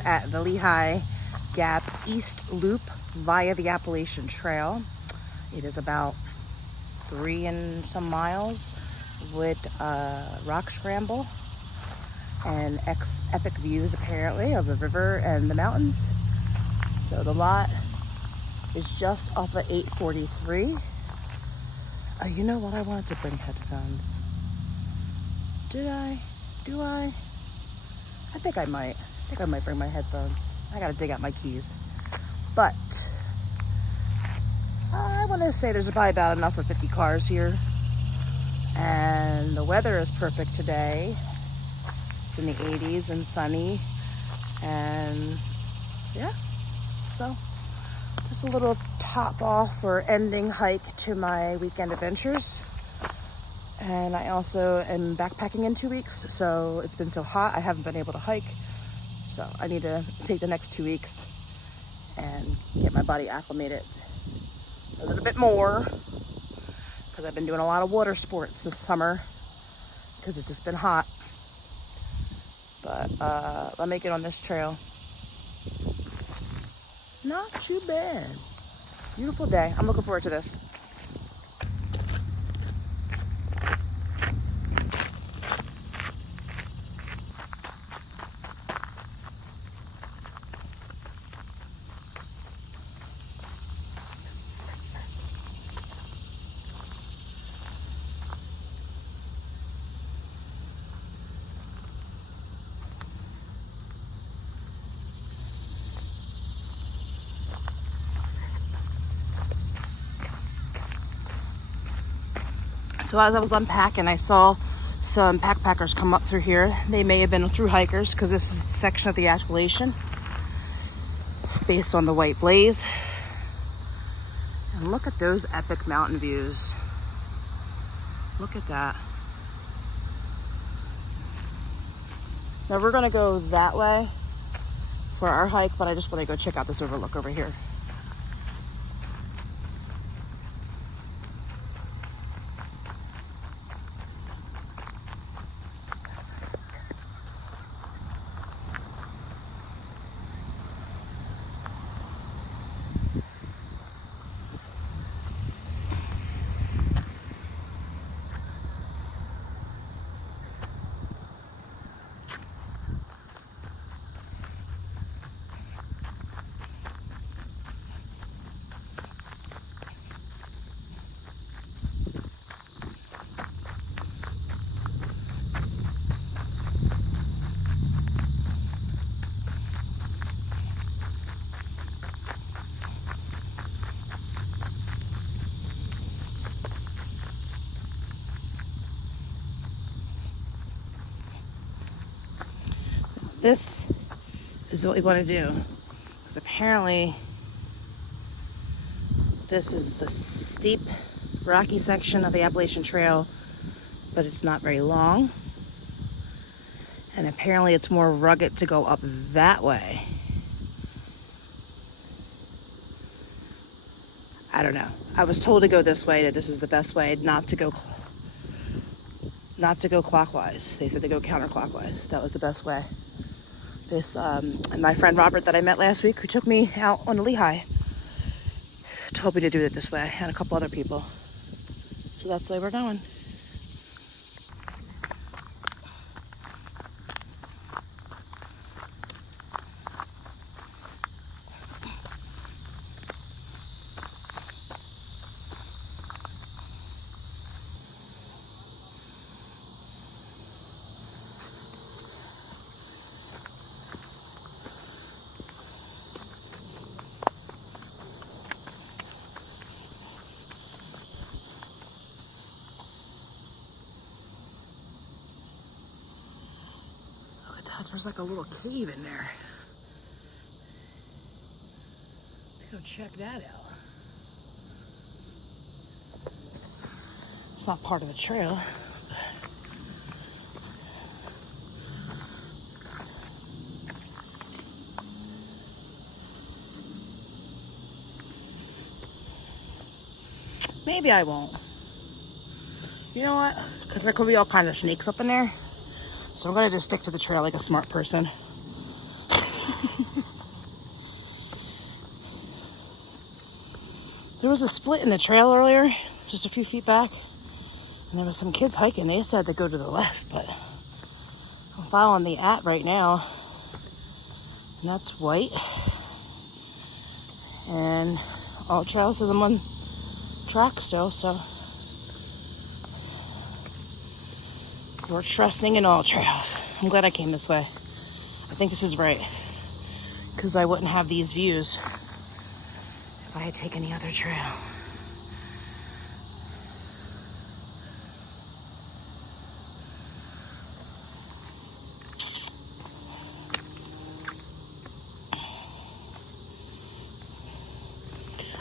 here at the Lehigh Gap East Loop via the Appalachian Trail. It is about 3 and some miles with a rock scramble and epic views apparently of the river and the mountains. So the lot is just off of 843. You know what? I wanted to bring headphones. Do I? I think I might bring my headphones. I gotta dig out my keys. But I want to say there's probably about enough for 50 cars here. And the weather is perfect today. It's in the 80s and sunny. And yeah, so just a little top off or ending hike to my weekend adventures. And I also am backpacking in 2 weeks, so it's been so hot I haven't been able to hike. So I need to take the next 2 weeks and get my body acclimated a little bit more, because I've been doing a lot of water sports this summer because it's just been hot. But I'll make it on this trail. Not too bad. Beautiful day. I'm looking forward to this. So as I was unpacking, I saw some backpackers come up through here. They may have been through hikers, because this is the section of the Appalachian based on the white blaze. And look at those epic mountain views. Look at that. Now we're gonna go that way for our hike, but I just want to go check out this overlook over here. This is what we want to do, because apparently this is a steep, rocky section of the Appalachian Trail, but it's not very long. And apparently it's more rugged to go up that way. I don't know. I was told to go this way, that this is the best way, not to go clockwise. They said to go counterclockwise. That was the best way. And my friend Robert that I met last week, who took me out on the Lehigh, told me to do it this way, and a couple other people. So that's the way we're going. There's like a little cave in there. Let's go check that out. It's not part of the trail. Maybe I won't. You know what? Because there could be all kinds of snakes up in there. So I'm going to just stick to the trail like a smart person. There was a split in the trail earlier, just a few feet back. And there were some kids hiking. They said to go to the left, but I'm following the @ right now. And that's white. And All Trail says I'm on track still, so we're trusting in All Trails. I'm glad I came this way. I think this is right, because I wouldn't have these views if I had taken the other trail.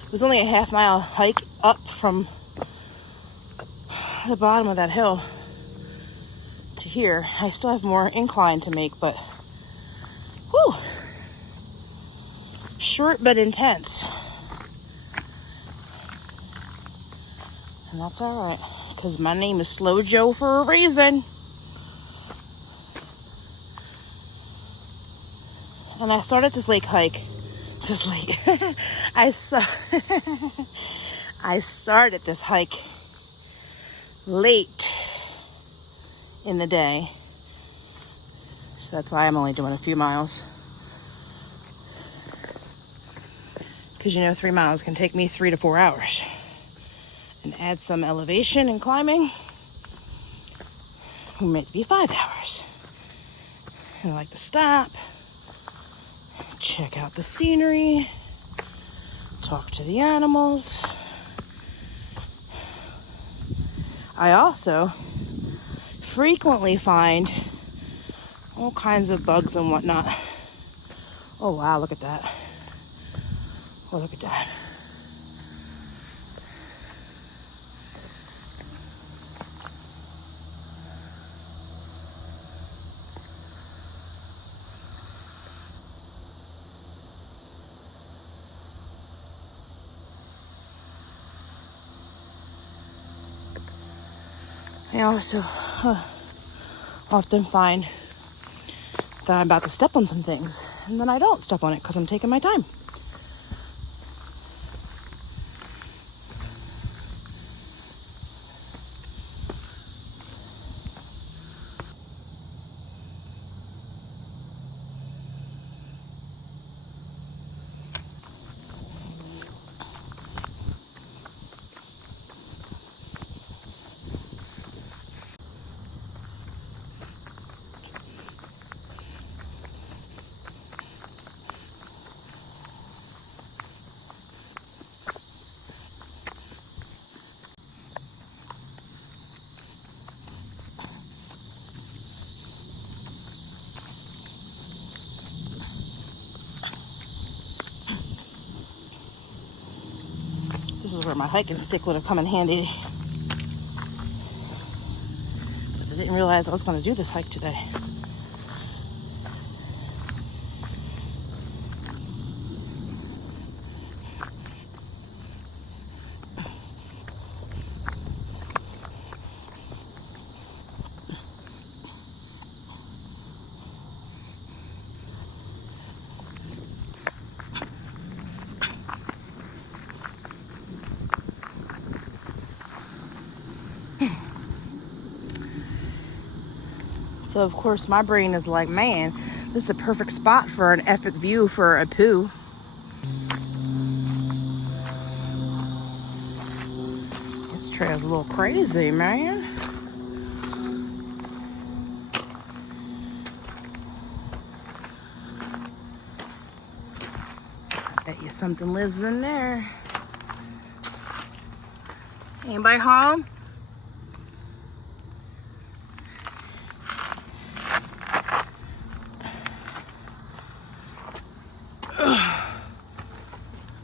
It was only a half-mile hike up from the bottom of that hill to here. I still have more incline to make, but whew, short but intense. And that's all right, because my name is Slow Joe for a reason. And I started this lake hike. This lake. I started this hike late in the day, so that's why I'm only doing a few miles. Because 3 miles can take me 3 to 4 hours, and add some elevation and climbing, we meant to be 5 hours. And I like to stop, check out the scenery, talk to the animals. I also frequently find all kinds of bugs and whatnot. Oh wow, look at that. Oh, look at that. I also often find that I'm about to step on some things, and then I don't step on it because I'm taking my time. This is where my hiking stick would have come in handy. But I didn't realize I was going to do this hike today. So of course my brain is like, man, this is a perfect spot for an epic view for a poo. This trail's a little crazy, man. I bet you something lives in there. Anybody home?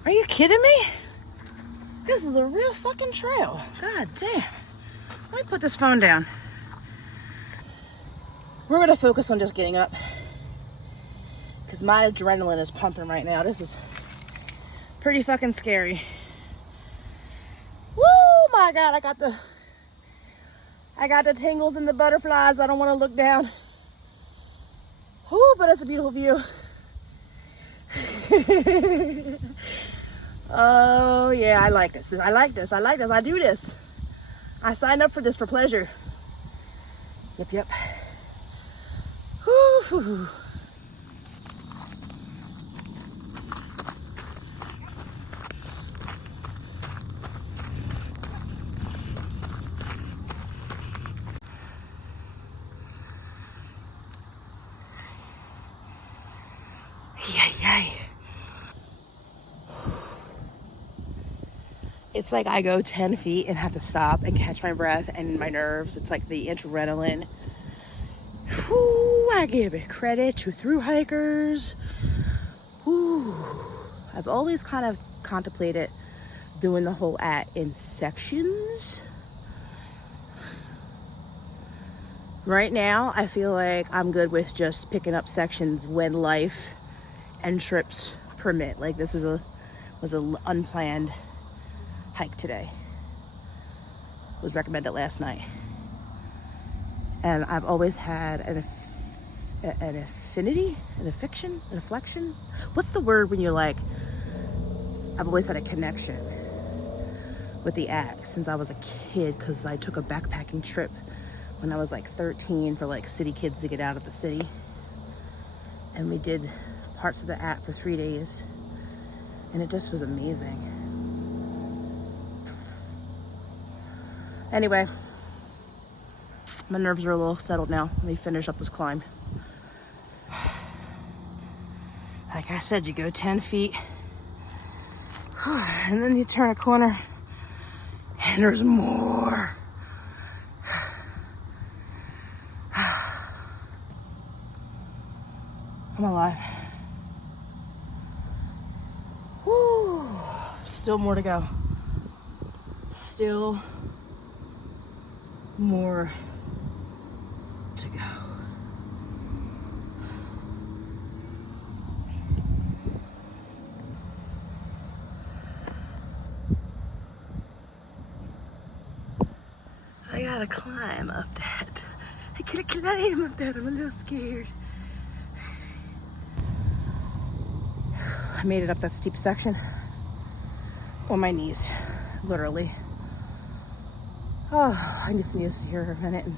Are you kidding me? This is a real fucking trail. God damn. Let me put this phone down. We're gonna focus on just getting up, because my adrenaline is pumping right now. This is pretty fucking scary. Woo, my God, I got the tingles and the butterflies. I don't want to look down. Woo, but it's a beautiful view. Oh yeah, I like this. I like this. I like this. I do this. I signed up for this for pleasure. Yep, yep. Whew. Yay, yay. It's like I go 10 feet and have to stop and catch my breath and my nerves. It's like the adrenaline. Whew, I give it credit to thru hikers. Whew. I've always kind of contemplated doing the whole in sections. Right now, I feel like I'm good with just picking up sections when life and trips permit. Like this was an unplanned hike today. It was recommended last night. And I've always had an affinity, an affection. What's the word when you're like, I've always had a connection with the since I was a kid, because I took a backpacking trip when I was like 13 for like city kids to get out of the city. And we did parts of the for 3 days. And it just was amazing. Anyway, my nerves are a little settled now. Let me finish up this climb. Like I said, you go 10 feet and then you turn a corner and there's more. I'm alive. Woo. Still more to go. Still more to go. I gotta climb up that. I gotta climb up that. I'm a little scared. I made it up that steep section on my knees, literally. Oh, I need some use here for a minute, and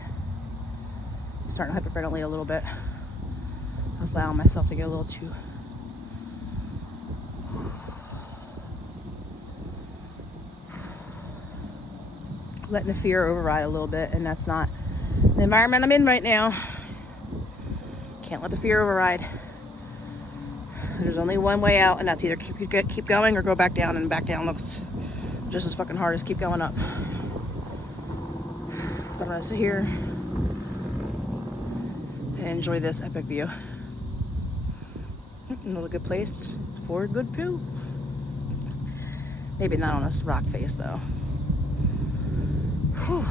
I'm starting to hyperventilate a little bit. I was allowing myself to get a little too. Letting the fear override a little bit, and that's not the environment I'm in right now. Can't let the fear override. There's only one way out, and that's either keep going or go back down, and back down looks just as fucking hard as keep going up. But I'm gonna sit here and enjoy this epic view. Another good place for a good poo. Maybe not on this rock face though. Whew.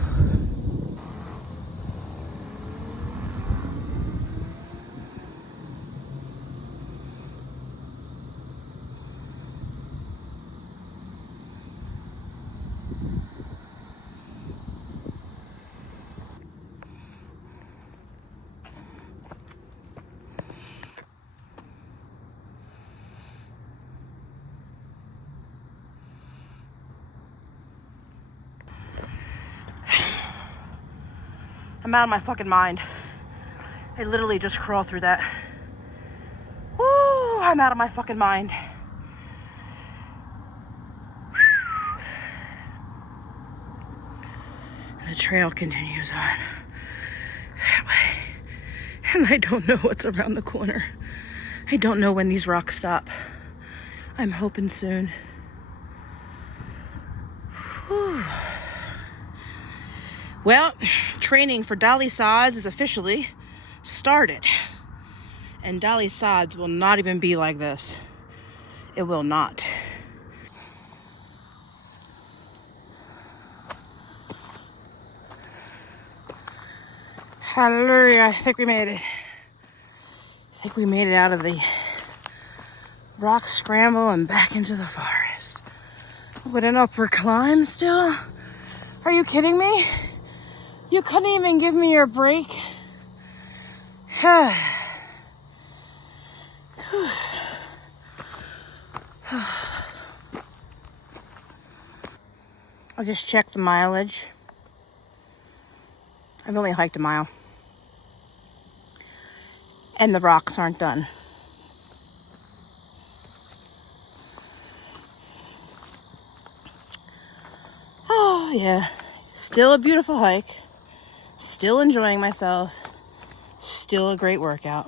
I'm out of my fucking mind. I literally just crawled through that. Woo, I'm out of my fucking mind. And the trail continues on that way. And I don't know what's around the corner. I don't know when these rocks stop. I'm hoping soon. Whew. Well, training for Dolly Sods is officially started. And Dolly Sods will not even be like this. It will not. Hallelujah. I think we made it. I think we made it out of the rock scramble and back into the forest. With an upward climb still? Are you kidding me? You couldn't even give me your break. I just checked the mileage. I've only hiked a mile. And the rocks aren't done. Oh, yeah. Still a beautiful hike. Still enjoying myself. Still a great workout.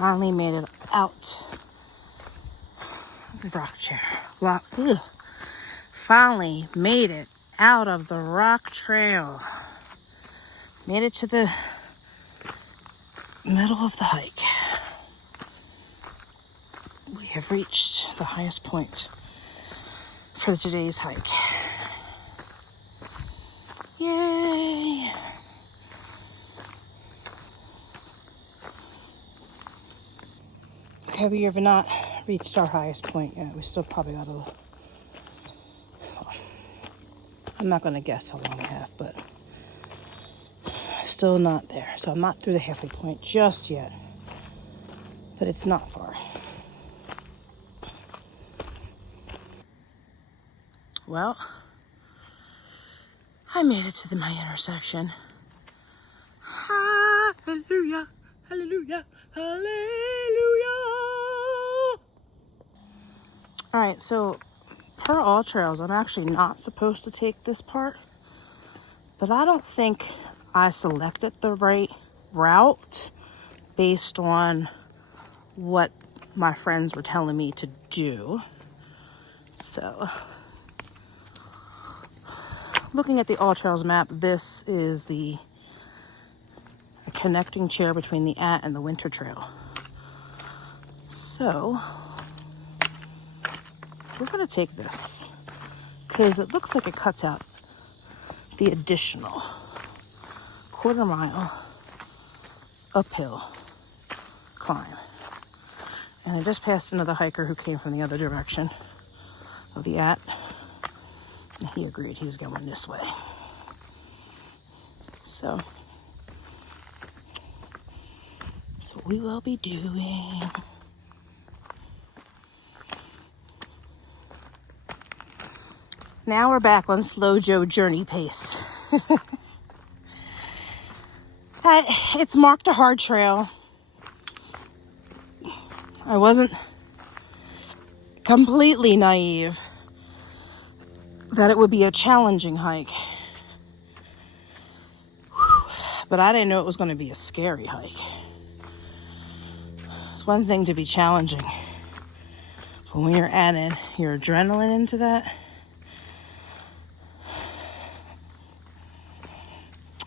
Finally made it out of the rock chair. Finally made it out of the rock trail. Made it to the middle of the hike. We have reached the highest point for today's hike. Yay! Okay, we have not reached our highest point yet. We still probably got a... I'm not going to guess how long we have, but still not there. So I'm not through the halfway point just yet, but it's not far. Well, I made it to my intersection. Hallelujah, hallelujah, hallelujah. All right, so per all trails, I'm actually not supposed to take this part, but I don't think I selected the right route based on what my friends were telling me to do. So, looking at the All Trails map, this is the connecting chair between the At and the Winter Trail. So, we're going to take this because it looks like it cuts out the additional quarter-mile uphill climb. And I just passed another hiker who came from the other direction of the At, and he agreed he was going this way. So we will be doing. Now we're back on Slow Joe journey pace. It's marked a hard trail. I wasn't completely naive that it would be a challenging hike. But I didn't know it was going to be a scary hike. It's one thing to be challenging, but when you're adding your adrenaline into that,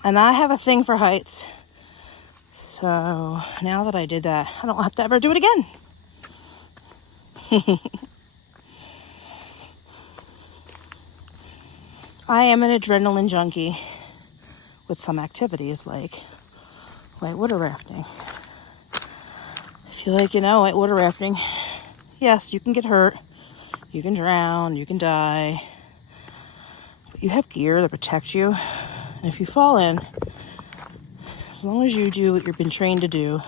and I have a thing for heights, so now that I did that, I don't have to ever do it again. I am an adrenaline junkie with some activities like whitewater rafting. If you like, whitewater rafting, yes, you can get hurt, you can drown, you can die, but you have gear that protects you. And if you fall in, as long as you do what you've been trained to do,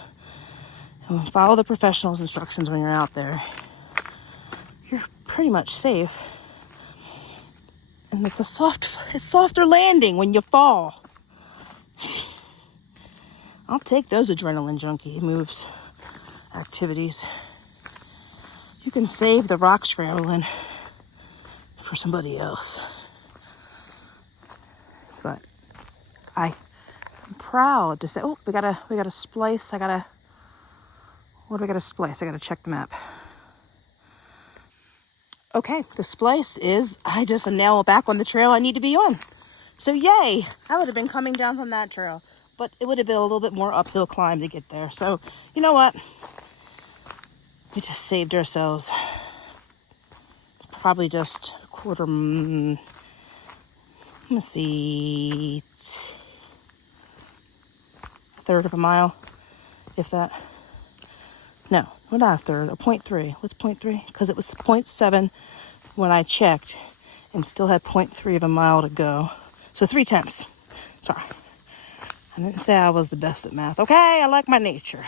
and follow the professional's instructions when you're out there, you're pretty much safe. And it's softer landing when you fall. I'll take those adrenaline junkie moves, activities. You can save the rock scrambling for somebody else. But I'm proud to say, oh, we got a splice. What do we got to splice? I got to check the map. Okay, the splice is I just am now back on the trail I need to be on. So yay! I would have been coming down from that trail, but it would have been a little bit more uphill climb to get there. So you know what? We just saved ourselves probably just a quarter, Let me see. A third of a mile, if that. No, well, not a third, a 0.3. What's 0.3? Because it was 0.7 when I checked and still had 0.3 of a mile to go. So 3/10. Sorry. I didn't say I was the best at math. Okay, I like my nature.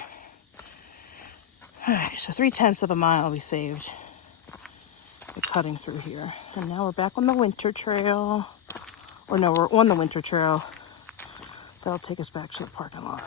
All right, so 3/10 of a mile we saved. We're cutting through here. And now we're back on the winter trail. Or no, we're on the winter trail. That'll take us back to the parking lot.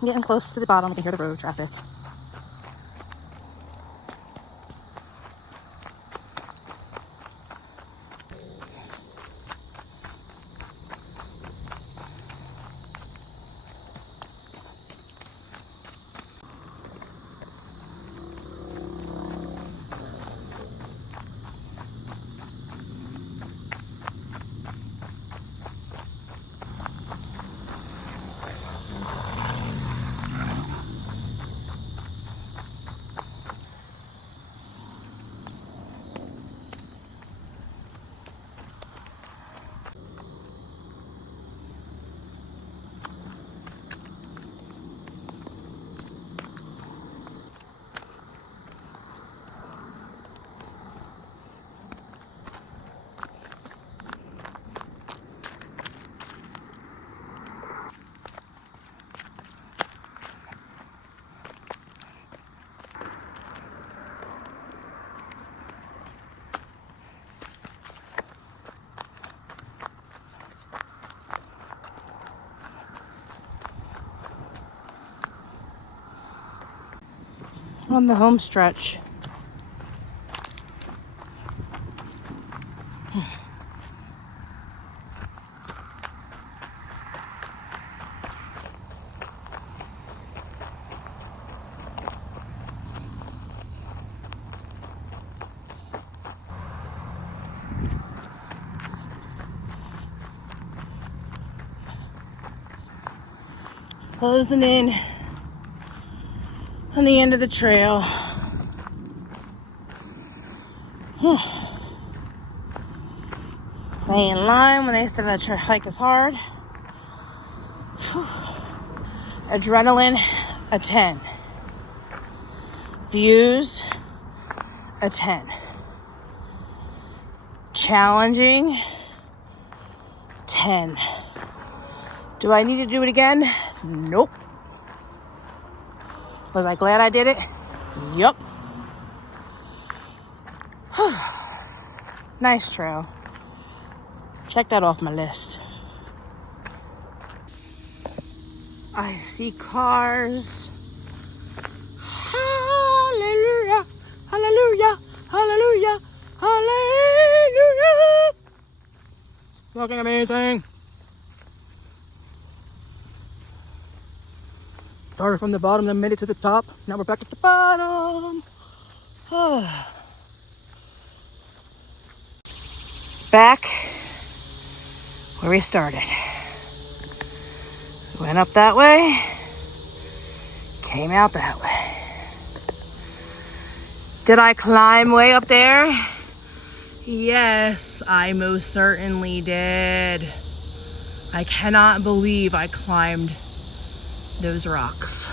I'm getting close to the bottom. I can hear the road traffic. On the home stretch. Closing in on the end of the trail. They ain't lying when they say that hike is hard. Adrenaline, a 10. Views, a 10. Challenging, 10. Do I need to do it again? Nope. Was I glad I did it? Yup. Nice trail. Check that off my list. I see cars. Hallelujah, hallelujah, hallelujah, hallelujah. Fucking amazing. Started from the bottom, then made it to the top. Now we're back at the bottom. Back where we started. Went up that way, came out that way. Did I climb way up there? Yes, I most certainly did. I cannot believe I climbed those rocks.